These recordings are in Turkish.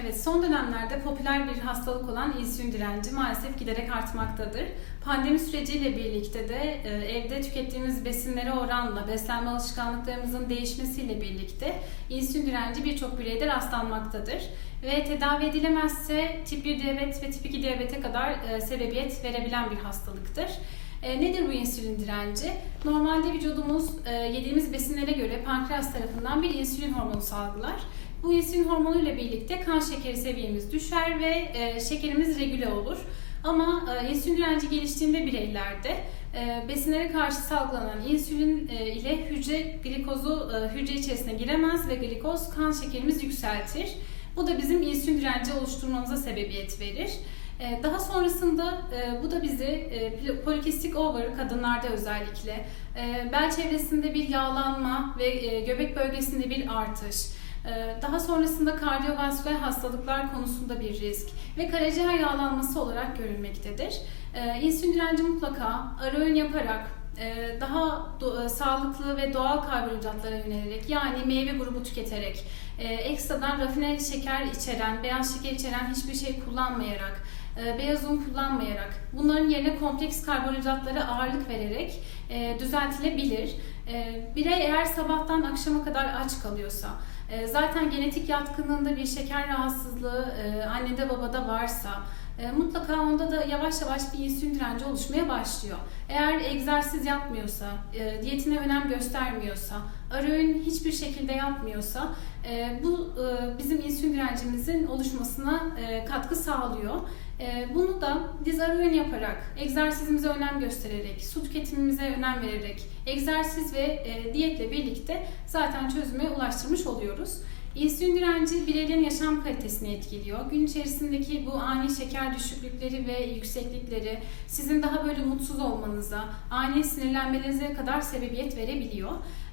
Evet, son dönemlerde popüler bir hastalık olan insülin direnci maalesef giderek artmaktadır. Pandemi süreciyle birlikte de e, evde tükettiğimiz besinlere oranla beslenme alışkanlıklarımızın değişmesiyle birlikte insülin direnci birçok bireyde rastlanmaktadır. Ve tedavi edilemezse tip 1 diyabet ve tip 2 diyabete kadar e, sebebiyet verebilen bir hastalıktır. E, nedir bu insülin direnci? Normalde vücudumuz e, yediğimiz besinlere göre pankreas tarafından bir insülin hormonu salgılar. Bu insülin hormonu ile birlikte kan şekeri seviyemiz düşer ve e, şekerimiz regüle olur. Ama e, insülin direnci geliştiğinde bireylerde e, besinlere karşı salgılanan insülin e, ile hücre glikozu e, hücre içerisine giremez ve glikoz kan şekerimizi yükseltir. Bu da bizim insülin direnci oluşturmamıza sebebiyet verir. E, Daha sonrasında e, bu da bizi e, polikistik over kadınlarda özellikle e, bel çevresinde bir yağlanma ve göbek bölgesinde bir artış, daha sonrasında kardiyovasküler hastalıklar konusunda bir risk ve karaciğer yağlanması olarak görülmektedir. İnsülin direnci mutlaka ara öğün yaparak daha sağlıklı ve doğal karbonhidratlara yönelerek yani meyve grubu tüketerek ekstradan rafine şeker içeren, beyaz şeker içeren hiçbir şey kullanmayarak beyaz un kullanmayarak bunların yerine kompleks karbonhidratlara ağırlık vererek e, düzeltilebilir. E, birey eğer sabahtan akşama kadar aç kalıyorsa, e, zaten genetik yatkınlığında bir şeker rahatsızlığı e, annede babada varsa e, mutlaka onda da yavaş yavaş bir insülin direnci oluşmaya başlıyor. Eğer egzersiz yapmıyorsa, e, diyetine önem göstermiyorsa, ara öğün hiçbir şekilde yapmıyorsa e, bu e, bizim insülin direncimizin oluşmasına e, katkı sağlıyor. E, Bunu da ara öğün yaparak, egzersizimize önem göstererek, su tüketimimize önem vererek, egzersiz ve e, diyetle birlikte zaten çözüme ulaştırmış oluyoruz. İnsülin direnci bireylerin yaşam kalitesini etkiliyor. Gün içerisindeki bu ani şeker düşüklükleri ve yükseklikleri sizin daha böyle mutsuz olmanıza, ani sinirlenmelerinize kadar sebebiyet verebiliyor.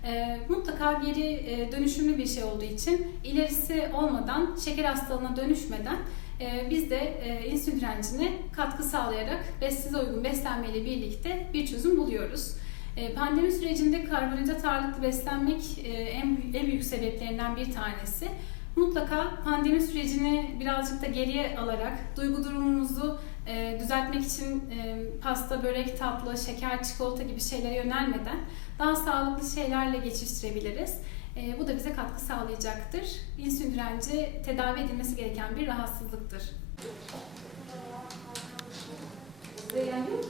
E, mutlaka geri e, dönüşümlü bir şey olduğu için ilerisi olmadan, şeker hastalığına dönüşmeden e, biz de e, insülin direncine katkı sağlayarak size uygun beslenmeyle birlikte bir çözüm buluyoruz. E, Pandemi sürecinde karbonhidrat ağırlıklı beslenmek e, en, en büyük sebeplerinden bir tanesi. Mutlaka pandemi sürecini birazcık da geriye alarak duygu durumumuzu e, düzeltmek için pasta, börek, tatlı, şeker, çikolata gibi şeylere yönelmeden daha sağlıklı şeylerle geçiştirebiliriz. Bu da bize katkı sağlayacaktır. İnsülin direnci tedavi edilmesi gereken bir rahatsızlıktır. Beğendin mi?